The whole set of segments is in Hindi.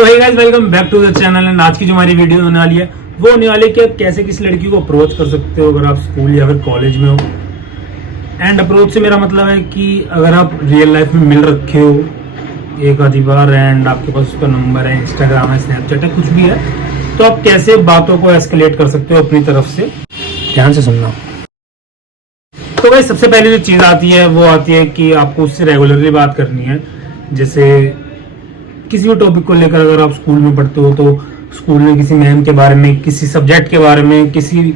So hey guys, welcome back to the channel. And आज की जो हमारी वीडियो होने वाली है वो होने वाली है कि आप कैसे किसी लड़की को अप्रोच कर सकते हो अगर आप स्कूल या फिर कॉलेज में हो। एंड अप्रोच से मेरा मतलब है कि अगर आप रियल लाइफ में मिल रखे हो एक आधी बार एंड आपके पास उसका नंबर है, इंस्टाग्राम है, स्नैपचैट है, कुछ भी है, तो आप कैसे बातों को एस्केलेट कर सकते हो अपनी तरफ से। ध्यान से सुनना। तो भाई सबसे पहले जो चीज़ आती है वो आती है कि आपको उससे रेगुलरली बात करनी है। जैसे किसी भी टॉपिक को लेकर अगर आप स्कूल में पढ़ते हो तो स्कूल में किसी मैम के बारे में, किसी सब्जेक्ट के बारे में, किसी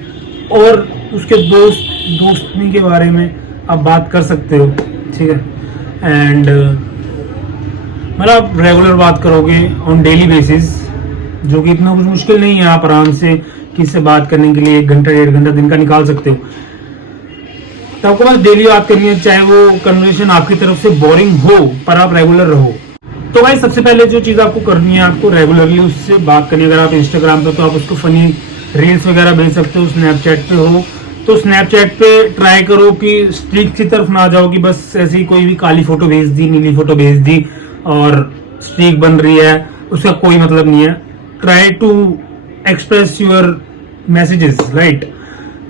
और उसके दोस्ती के बारे में आप बात कर सकते हो, ठीक है। एंड मतलब आप रेगुलर बात करोगे ऑन डेली बेसिस, जो कि इतना कुछ मुश्किल नहीं है। आप आराम से किसी से बात करने के लिए 1 घंटा 1.5 घंटा दिन का निकाल सकते हो। तो आपको बस डेली बात करनी है, चाहे वो कन्वर्सेशन आपकी तरफ से बोरिंग हो पर आप रेगुलर रहो। तो भाई सबसे पहले जो चीज़ आपको करनी है, आपको रेगुलरली उससे बात करनी है। अगर आप इंस्टाग्राम पे तो आप उसको फनी रील्स वगैरह भेज सकते हो। स्नैपचैट पे हो तो स्नैपचैट पे ट्राई करो कि स्ट्रीक की तरफ ना जाओ कि बस ऐसे ही कोई भी काली फोटो भेज दी, नीली फोटो भेज दी और स्ट्रीक बन रही है, उसका कोई मतलब नहीं है। Try to express your messages, right.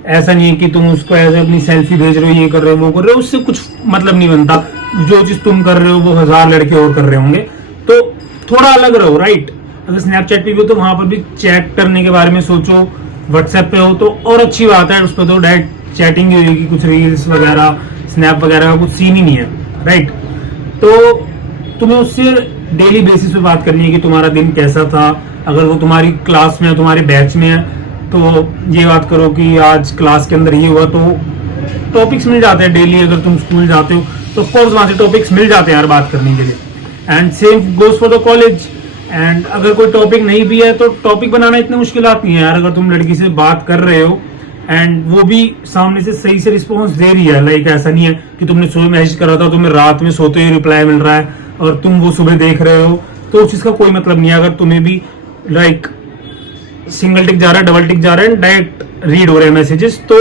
ऐसा नहीं है कि तुम उसको ऐसे अपनी सेल्फी भेज रहे हो, ये कर रहे हो, वो कर रहे हो, उससे कुछ मतलब नहीं बनता। जो चीज तुम कर रहे हो वो 1000 लड़के और कर रहे होंगे, तो थोड़ा अलग रहो, राइट। अगर स्नैपचैट पे भी हो तो वहां पर भी चैट करने के बारे में सोचो। व्हाट्सएप पे हो तो और अच्छी बात है, उस पर तो डायरेक्ट चैटिंग ही होगी, कुछ रील्स वगैरह, स्नैप वगैरह का कुछ सीन ही नहीं है, राइट। तो तुम्हें उससे डेली बेसिस पे बात करनी है कि तुम्हारा दिन कैसा था। अगर वो तुम्हारी क्लास में है, तुम्हारे बैच में है, तो ये बात करो कि आज क्लास के अंदर ये हुआ। तो टॉपिक्स मिल जाते हैं डेली। अगर तुम स्कूल जाते हो तो ऑफकोर्स वहां से टॉपिक्स मिल जाते हैं यार बात करने के लिए। And same goes for the college. And अगर कोई टॉपिक नहीं भी है तो टॉपिक बनाना इतनी मुश्किल नहीं है यार। अगर तुम लड़की से बात कर रहे हो एंड वो भी सामने से सही से रिस्पॉन्स दे रही है, लाइक ऐसा नहीं है कि तुमने सुबह मैसेज करा था, तुम्हें रात में सोते हुए रिप्लाई मिल रहा है और तुम वो सुबह देख रहे हो, तो उस चीज का कोई मतलब नहीं है। अगर तुम्हें भी लाइक सिंगल टिक जा रहा है, डबल टिक जा रहा है, डायरेक्ट रीड हो रहे हैं मैसेजेस, तो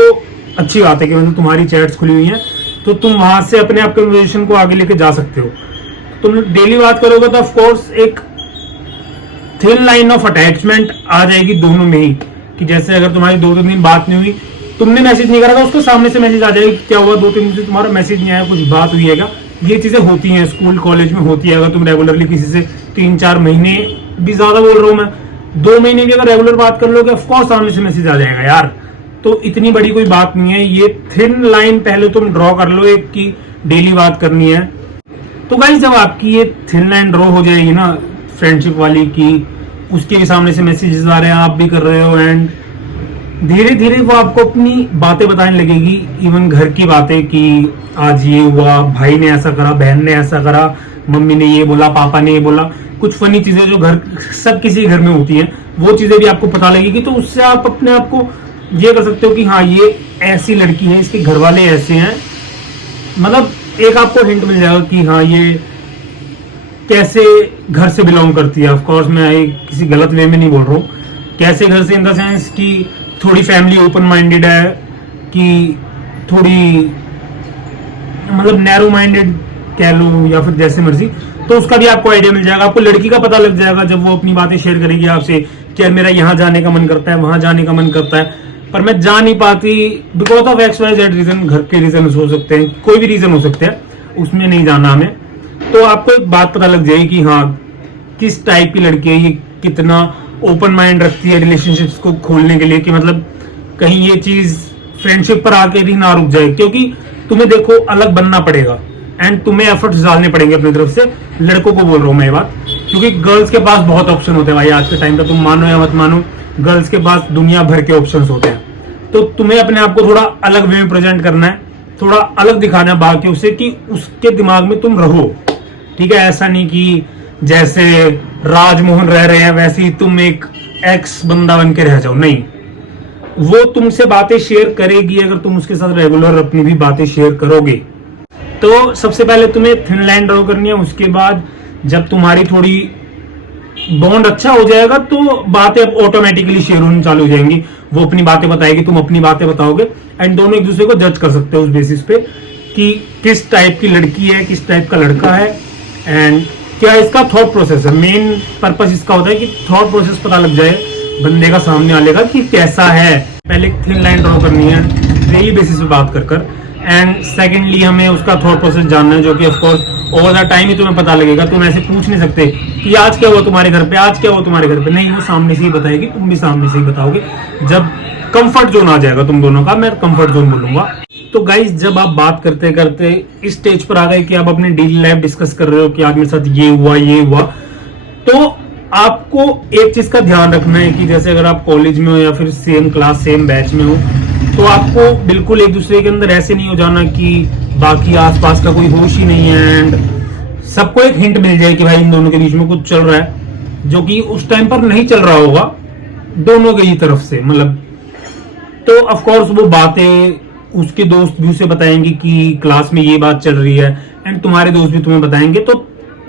अच्छी बात है कि मतलब तुम्हारी चैट्स खुली हुई हैं, तो तुम वहां से अपने आप कन्वर्सेशन को आगे लेके जा सकते हो। तुम डेली बात करोगे तो ऑफ कोर्स एक थिन लाइन ऑफ अटैचमेंट आ जाएगी दोनों में ही, कि जैसे अगर तुम्हारी 2-3 दिन बात नहीं हुई, तुमने मैसेज नहीं करा था, उसको सामने से मैसेज आ जाएगी क्या हुआ 2-3 दिन से तुम्हारा मैसेज नहीं आया, कुछ बात हुई है क्या। ये चीजें होती हैं, स्कूल कॉलेज में होती है। अगर तुम रेगुलरली किसी से 3-4 महीने भी, ज्यादा बोल रहा हूँ मैं, 2 महीने भी अगर रेगुलर बात कर लोगे ऑफकोर्स सामने से मैसेज आ जाएगा यार। तो इतनी बड़ी कोई बात नहीं है। ये थिन लाइन पहले तुम ड्रॉ कर लो एक की डेली बात करनी है। तो गाइस जब आपकी ये थिन लाइन ड्रॉ हो जाएगी ना फ्रेंडशिप वाली, की उसके भी सामने से मैसेजेस आ रहे हैं, आप भी कर रहे हो, एंड धीरे धीरे वो आपको अपनी बातें बताने लगेगी, इवन घर की बातें कि आज ये हुआ, भाई ने ऐसा करा, बहन ने ऐसा करा, मम्मी ने ये बोला, पापा ने ये बोला, कुछ फनी चीजें जो घर सब किसी घर में होती हैं, वो चीजें भी आपको पता लगेगी। तो उससे आप अपने आप को ये कर सकते हो कि हाँ ये ऐसी लड़की है, इसके घर वाले ऐसे हैं। मतलब एक आपको हिंट मिल जाएगा कि हाँ ये कैसे घर से बिलोंग करती है। ऑफ कोर्स मैं किसी गलत वे में नहीं बोल रहा हूँ, कैसे घर से इन द सेंस कि थोड़ी फैमिली ओपन माइंडेड है, कि थोड़ी मतलब नैरो माइंडेड कह लो या फिर जैसे मर्जी, तो उसका भी आपको आइडिया मिल जाएगा। आपको लड़की का पता लग जाएगा जब वो अपनी बातें शेयर करेगी आपसे कि यार मेरा यहाँ जाने का मन करता है, वहां जाने का मन करता है, पर मैं जा नहीं पाती बिकॉज ऑफ XYZ रीजन। घर के रीजन हो सकते हैं, कोई भी रीजन हो सकते हैं, उसमें नहीं जाना हमें। तो आपको एक बात पता लग जाएगी कि हाँ किस टाइप की लड़की है, ये कितना ओपन माइंड रखती है रिलेशनशिप्स को खोलने के लिए, कि मतलब कहीं ये चीज फ्रेंडशिप पर आके भी ना रुक जाए। क्योंकि तुम्हें देखो अलग बनना पड़ेगा एंड तुम्हें एफर्ट्स डालने पड़ेंगे अपनी तरफ से। लड़कों को बोल रहा हूँ मैं ये बात, क्योंकि गर्ल्स के पास बहुत ऑप्शन होते हैं भाई आज के टाइम पे, तुम मानो या मत मानो, गर्ल्स के पास दुनिया भर के ऑप्शंस होते हैं। तो तुम्हें अपने आप को थोड़ा अलग वे में प्रेजेंट करना है, थोड़ा अलग दिखाना है बाकियों से, कि उसके दिमाग में तुम रहो, ठीक है। ऐसा नहीं कि जैसे राजमोहन रह रहे हैं वैसे ही तुम एक एक्स बंदा बन के रह जाओ, नहीं। वो तुमसे बातें शेयर करेगी अगर तुम उसके साथ रेगुलर अपनी भी बातें शेयर करोगे। तो सबसे पहले तुम्हें थिन लाइन ड्रॉ करनी है। उसके बाद जब तुम्हारी थोड़ी बॉन्ड अच्छा हो जाएगा तो बातें अब ऑटोमेटिकली शेयर होनी चालू हो जाएंगी। वो अपनी बातें बताएगी, तुम अपनी बातें बताओगे, एंड दोनों एक दूसरे को जज कर सकते हो उस बेसिस पे कि किस टाइप की लड़की है, किस टाइप का लड़का है, एंड क्या इसका थॉट प्रोसेस है। मेन पर्पस इसका होता है कि थॉट प्रोसेस पता लग जाए बंदे का, सामने वाले का, कि कैसा है। पहले थिन लाइन ड्रॉ करनी है डेली बेसिस पे बात कर एंड सेकेंडली हमें उसका थॉट प्रोसेस जानना है, जो कि ऑफकोर्स ओवर द टाइम ही तुम्हें पता लगेगा। तुम ऐसे पूछ नहीं सकते कि आज क्या हुआ तुम्हारे घर पे, आज क्या हुआ तुम्हारे घर पे, नहीं, वो सामने से ही बताएगी, तुम भी सामने से ही बताओगे। जब कंफर्ट जोन आ जाएगा तुम दोनों का, मैं कंफर्ट जोन बोलूंगा। तो गाइस, जब आप बात करते करते इस स्टेज पर आ गए कि आप अपनी डेली लाइफ डिस्कस कर रहे हो कि आज मेरे साथ ये हुआ, तो आपको एक चीज का ध्यान रखना है कि जैसे अगर आप कॉलेज में हो या फिर सेम क्लास सेम बैच में हो, तो आपको बिल्कुल एक दूसरे के अंदर ऐसे नहीं हो जाना कि बाकी आसपास का कोई होश ही नहीं है एंड सबको एक हिंट मिल जाए कि भाई इन दोनों के बीच में कुछ चल रहा है, जो कि उस टाइम पर नहीं चल रहा होगा दोनों की तरफ से, मतलब। तो ऑफ कोर्स वो बातें उसके दोस्त भी उसे बताएंगे कि क्लास में ये बात चल रही है एंड तुम्हारे दोस्त भी तुम्हें बताएंगे। तो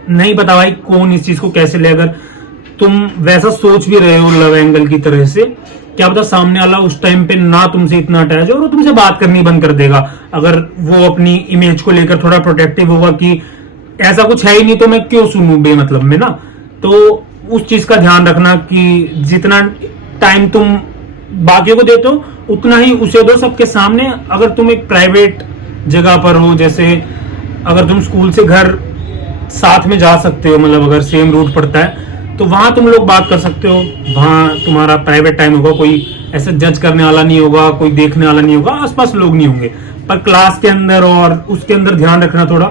नहीं पता भाई कौन इस चीज को कैसे ले, अगर तुम वैसा सोच भी रहे हो लव एंगल की तरह से, क्या पता सामने वाला उस टाइम पे ना तुमसे इतना अटैच हो और तुमसे बात करनी बंद कर देगा, अगर वो अपनी इमेज को लेकर थोड़ा प्रोटेक्टिव होगा कि ऐसा कुछ है ही नहीं तो मैं क्यों सुनूं बेमतलब में ना। तो उस चीज का ध्यान रखना कि जितना टाइम तुम बाकियों को देते हो उतना ही उसे दो सबके सामने। अगर तुम एक प्राइवेट जगह पर हो, जैसे अगर तुम स्कूल से घर साथ में जा सकते हो, मतलब अगर सेम रूट पड़ता है तो वहां तुम लोग बात कर सकते हो, वहां तुम्हारा प्राइवेट टाइम होगा, कोई ऐसा जज करने वाला नहीं होगा, कोई देखने वाला नहीं होगा, आसपास लोग नहीं होंगे। पर क्लास के अंदर और उसके अंदर ध्यान रखना थोड़ा,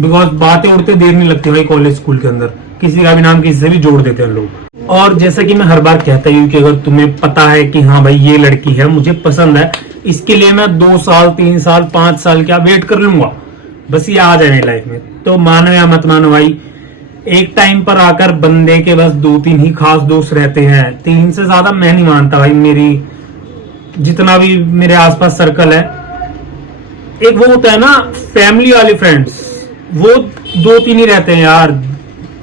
बिकॉज बातें उड़ते देर नहीं लगती भाई कॉलेज स्कूल के अंदर, किसी का भी नाम किसी से भी जोड़ देते हैं लोग। और जैसा कि मैं हर बार कहता हूँ कि अगर तुम्हें पता है कि हाँ भाई ये लड़की है मुझे पसंद है, इसके लिए मैं 2 साल 3 साल 5 साल क्या वेट कर लूंगा, बस ये आ जाए मेरी लाइफ में, तो मानो या मत मानो भाई, एक टाइम पर आकर बंदे के बस 2-3 ही खास दोस्त रहते हैं। 3 से ज्यादा मैं नहीं मानता भाई। मेरी जितना भी मेरे आसपास सर्कल है, एक वो होता है ना फैमिली वाले फ्रेंड्स, वो 2-3 ही रहते हैं यार।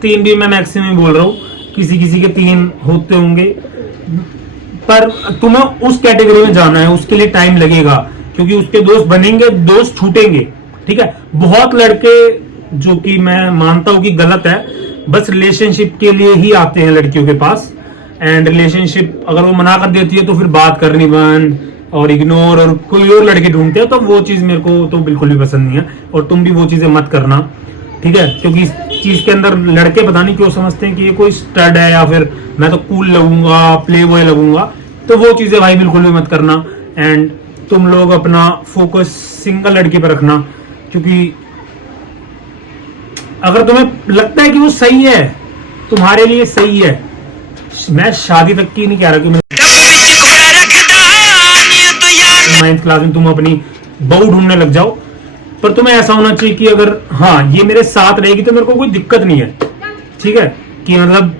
3 भी मैं मैक्सिमम बोल रहा हूँ, किसी किसी के 3 होते होंगे, पर तुम्हें उस कैटेगरी में जाना है, उसके लिए टाइम लगेगा, क्योंकि उसके दोस्त बनेंगे, दोस्त छूटेंगे, ठीक है। बहुत लड़के, जो कि मैं मानता हूं कि गलत है, बस रिलेशनशिप के लिए ही आते हैं लड़कियों के पास, एंड रिलेशनशिप अगर वो मना कर देती है तो फिर बात करनी बंद और इग्नोर और कोई और लड़के ढूंढते हैं। तो वो चीज मेरे को तो बिल्कुल भी पसंद नहीं है, और तुम भी वो चीजें मत करना, ठीक है। क्योंकि इस चीज के अंदर लड़के पता नहीं क्यों समझते हैं कि ये कोई स्टड है या फिर मैं तो कूल लगूंगा, प्ले बॉय लगूंगा, तो वो चीजें भाई बिल्कुल भी मत करना। एंड तुम लोग अपना फोकस सिंगल लड़की पर रखना, क्योंकि अगर तुम्हें लगता है कि वो सही है, तुम्हारे लिए सही है, मैं शादी तक की नहीं कह रहा कि मैं 9th क्लास में तुम अपनी बहू ढूंढने लग जाओ, पर तुम्हें ऐसा होना चाहिए कि अगर हाँ ये मेरे साथ रहेगी तो मेरे को कोई दिक्कत नहीं है, ठीक है। कि मतलब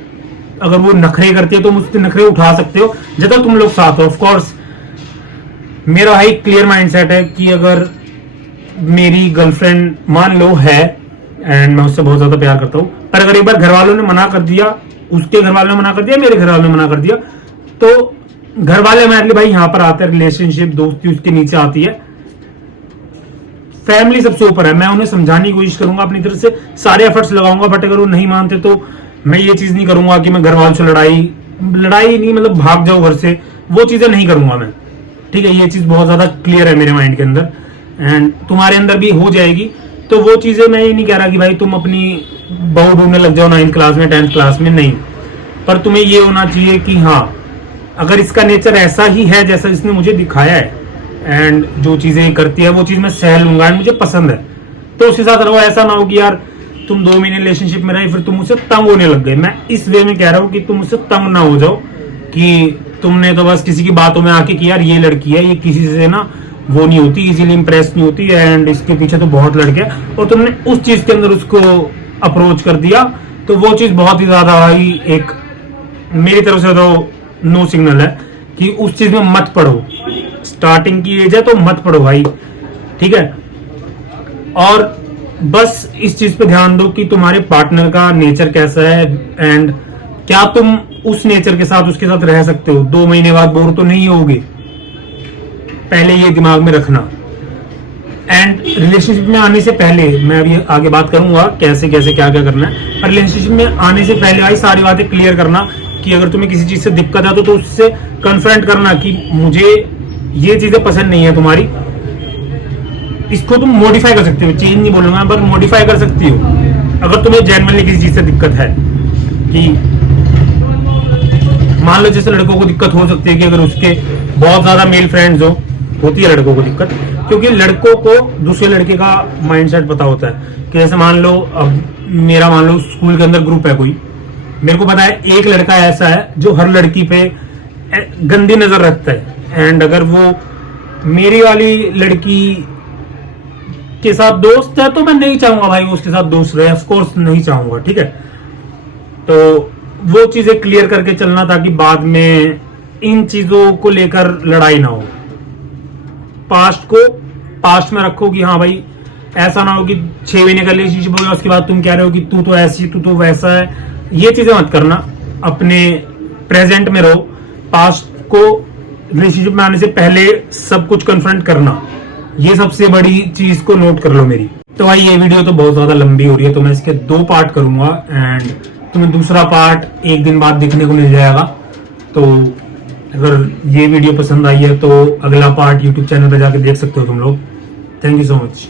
अगर वो नखरे करती है तो मुझसे नखरे उठा सकते हो जब तक तुम लोग साथ हो। ऑफ कोर्स मेरा भाई क्लियर माइंडसेट है कि अगर मेरी गर्लफ्रेंड मान लो है एंड मैं उससे बहुत ज्यादा प्यार करता हूं, पर अगर एक बार घर वालों ने मना कर दिया, उसके घर वालों ने मना कर दिया, मेरे घर वालों ने मना कर दिया, तो घर वाले हमारे लिए भाई यहाँ पर आते हैं, रिलेशनशिप दोस्ती उसके नीचे आती है, फैमिली सबसे ऊपर है। मैं उन्हें समझाने की कोशिश करूंगा, अपनी तरफ से सारे एफर्ट्स लगाऊंगा, बट अगर वो नहीं मानते तो मैं ये चीज नहीं करूंगा कि मैं घर वालों से लड़ाई नहीं, मतलब भाग जाओ घर से, वो चीजें नहीं करूंगा मैं, ठीक है। ये चीज बहुत ज्यादा क्लियर है मेरे माइंड के अंदर, एंड तुम्हारे अंदर भी हो जाएगी। तो वो चीजें मैं ये नहीं कह रहा कि भाई तुम अपनी बहू ढूंढने लग जाओ 9th क्लास में 10th क्लास में, नहीं, पर तुम्हें ये होना चाहिए कि हाँ अगर इसका नेचर ऐसा ही है जैसा इसने मुझे दिखाया है, एंड जो चीजें करती है वो चीज मैं सह लूंगा एंड मुझे पसंद है, तो उसके साथ रहो। ऐसा ना हो कि यार तुम 2 महीने रिलेशनशिप में रहे फिर तुम उससे तंग होने लग गए। मैं इस वे में कह रहा हूँ कि तुम उससे तंग ना हो जाओ कि तुमने तो बस किसी की बातों में आके कि यार ये लड़की है, ये किसी से ना वो नहीं होती, इजीली इंप्रेस नहीं होती एंड इसके पीछे तो बहुत लड़के हैं, और तुमने उस चीज के अंदर उसको अप्रोच कर दिया, तो वो चीज बहुत ही ज्यादा भाई एक मेरी तरफ से तो नो सिग्नल है कि उस चीज में मत पढ़ो। स्टार्टिंग की एज है तो मत पढ़ो भाई, ठीक है। और बस इस चीज पे ध्यान दो कि तुम्हारे पार्टनर का नेचर कैसा है एंड क्या तुम उस नेचर के साथ उसके साथ रह सकते हो। 2 महीने बाद बोर तो नहीं होगे, पहले ये दिमाग में रखना। एंड रिलेशनशिप में आने से पहले मैं अभी आगे बात करूंगा कैसे कैसे क्या क्या करना है, पर रिलेशनशिप में आने से पहले भाई सारी बातें क्लियर करना कि अगर तुम्हें किसी चीज से दिक्कत है तो उससे कन्फ्रंट करना कि मुझे ये चीजें पसंद नहीं है तुम्हारी। इसको तुम मॉडिफाई कर सकते हो, चेंज नहीं बोलूंगा पर मॉडिफाई कर सकती हो अगर तुम्हें जेन्युइनली किसी चीज से दिक्कत है। कि मान लो जैसे लड़कों को दिक्कत हो सकती है कि अगर उसके बहुत ज्यादा मेल फ्रेंड्स हो, होती है लड़कों को दिक्कत, क्योंकि लड़कों को दूसरे लड़के का माइंडसेट पता होता है। कि जैसे मान लो अब मेरा मान लो स्कूल के अंदर ग्रुप है कोई, मेरे को पता है एक लड़का ऐसा है जो हर लड़की पे गंदी नजर रखता है, एंड अगर वो मेरी वाली लड़की के साथ दोस्त है तो मैं नहीं चाहूंगा भाई वो उसके साथ दोस्त रहे, ऑफ कोर्स नहीं चाहूंगा, ठीक है। तो वो चीजें क्लियर करके चलना ताकि बाद में इन चीजों को लेकर लड़ाई ना हो। पास्ट को पास्ट में रखो कि हाँ भाई ऐसा ना हो कि 6 महीने का रिलेशनशिप हो गया उसके बाद तुम कह रहे हो कि तू तो ऐसी तू तो वैसा है, ये चीजें मत करना। अपने प्रेजेंट में रहो, पास्ट को रिलेशनशिप में आने से पहले सब कुछ कन्फ्रंट करना, ये सबसे बड़ी चीज को नोट कर लो मेरी। तो भाई ये वीडियो तो बहुत ज्यादा लंबी हो रही है तो मैं इसके 2 पार्ट करूंगा एंड तुम्हें दूसरा पार्ट 1 दिन बाद देखने को मिल जाएगा। तो अगर ये वीडियो पसंद आई है तो अगला पार्ट यूट्यूब चैनल पे जाके देख सकते हो तुम लोग। Thank you so much.